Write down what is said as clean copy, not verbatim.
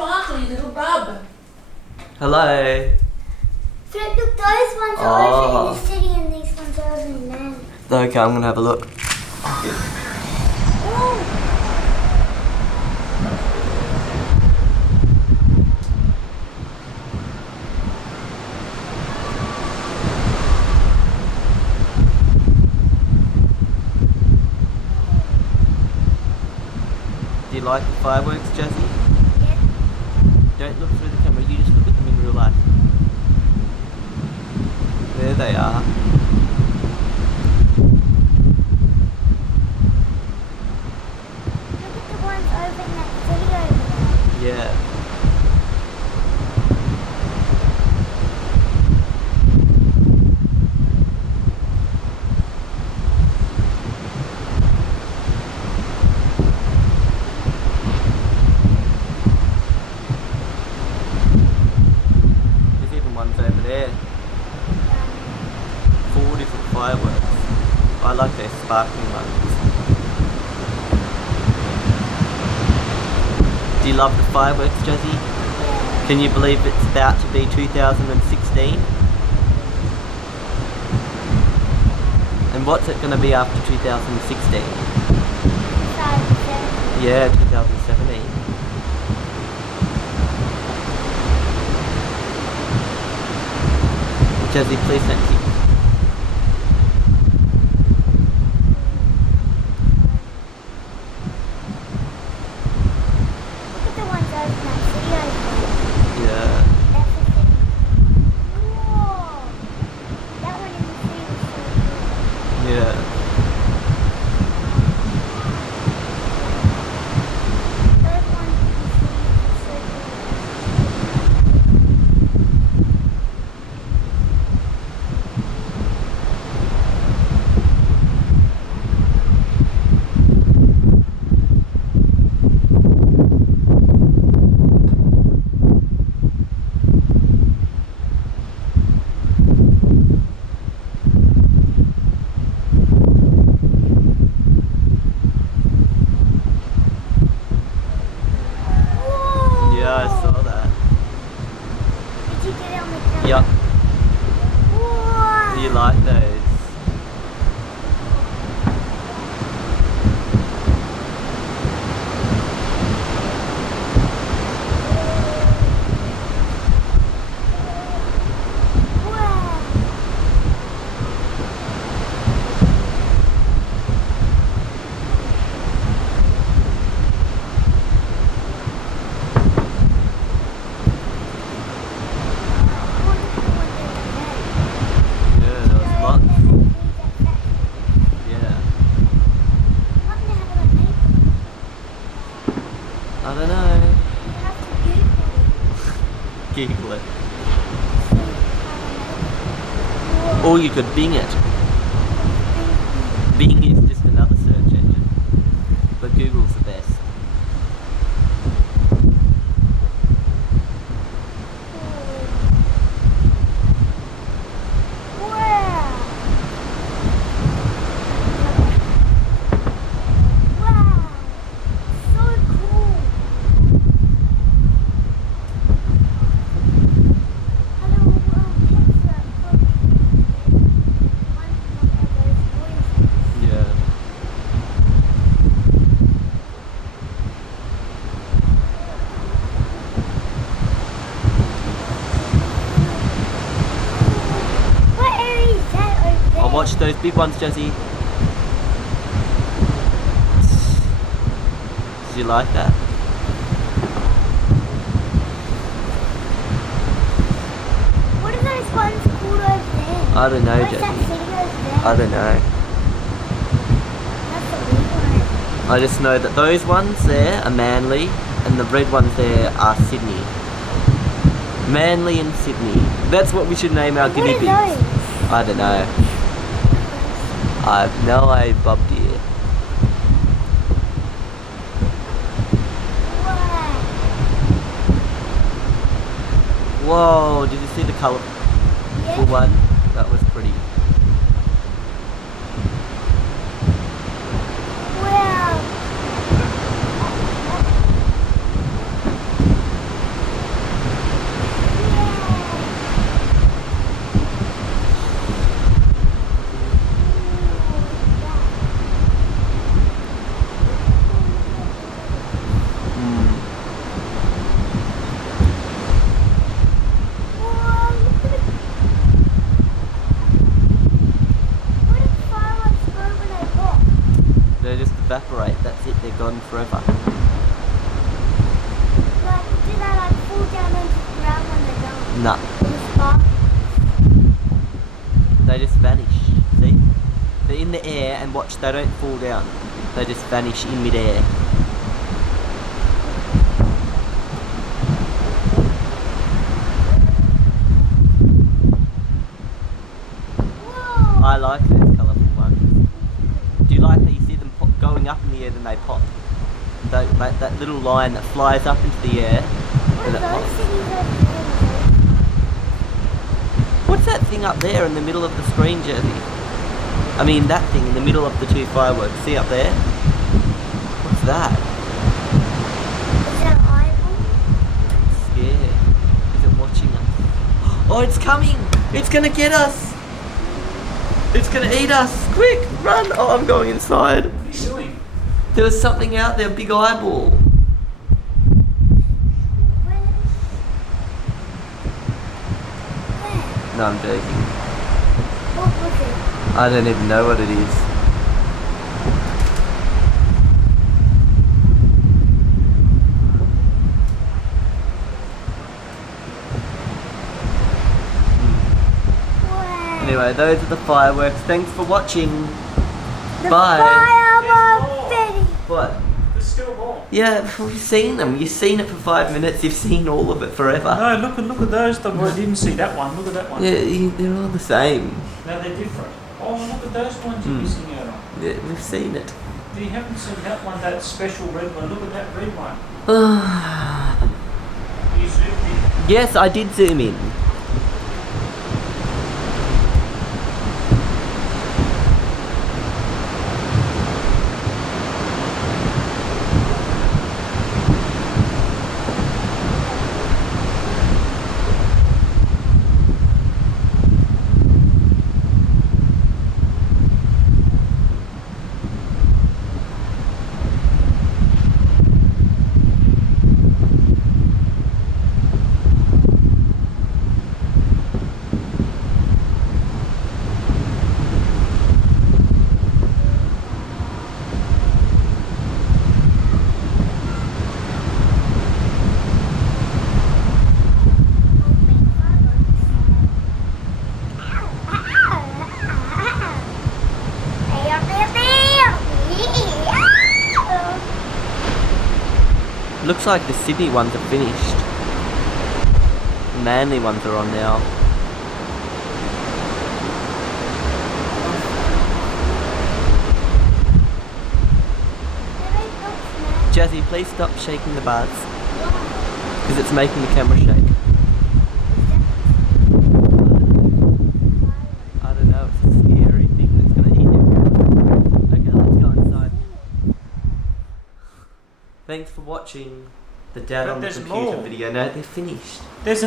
sparkly little bub. Hello. Flip, look, those ones are over in the city and these ones are over in land. Okay, I'm gonna have a look. Oh. Do you like the fireworks, Jessie? Yeah. Don't look through the camera, you just look at them in real life. There they are. Look at the ones over in that city over there. Yeah. There's even ones over there. 4 different fireworks. I like those sparkling ones. Do you love the fireworks, Jessie? Yeah. Can you believe it's about to be 2016? And what's it going to be after 2016? Yeah, 2017. Jessie, please don't keep. Look at the ones over in that city over there. Yeah. That's the city. Whoa. That one in the city was so cool. Yeah. Those ones in the city were so cool. Whoa. Yeah, I saw that. Did you get it on the camera? Yup. Whoa. Do you like those? Wow. Yeah, there was lots. Yeah. I don't know. Google it. Or you could Bing it. Bing is just another search engine. But Google's the best. Yeah. What area is that over there? I'll watch those big ones, Jessie. Did you like that? What are those ones called over there? I don't know, What's that Jessie. city over there? I don't know. That's a big one. I just know that those ones there are Manly and the red ones there are Sydney. Manly and Sydney. That's what we should name our guinea What pigs. are those? I don't know. I've no idea, Bob dear. Wow. Whoa, did you see the colourful Yeah. one? That was pretty. Wow. Nah, In the spark. they just vanish. See? They're in the air and watch, they don't fall down. They just vanish in midair. Whoa. I like those colourful ones. Do you like that you see them going up in the air, then they pop? Like that little line that flies up into the air and it pops. What's that thing up there in the middle of the screen, Jersey? I mean that thing in the middle of the two fireworks. See up there? What's that? Is that an eyeball? I'm scared. Is it watching us? Oh, it's coming! It's gonna get us! It's gonna eat us! Quick, run! Oh, I'm going inside. What are you doing? There was something out there, a big eyeball. Where? No, I'm joking. What was it? I don't even know what it is. Where? Anyway, those are the fireworks. Thanks for watching. The Bye. firework city. What? There's still more. Yeah, we've seen them. You've seen it for 5 minutes. You've seen all of it forever. No, look at those. I didn't see that one. Look at that one. Yeah, they're all the same. No, they're different. Oh, look at those ones you're missing out on. Yeah, we've seen it. You haven't seen that one, that special red one. Look at that red one. You zoomed in. Yes, I did zoom in. Looks like the Sydney ones are finished. The Manly ones are on now. Jazzy, please stop shaking the bars. Because it's making the camera shake. I don't know, it's a scary thing that's going to eat everyone. Okay, let's go inside. Thanks for watching the Dad But on the there's Computer more. video. No, they're finished. There's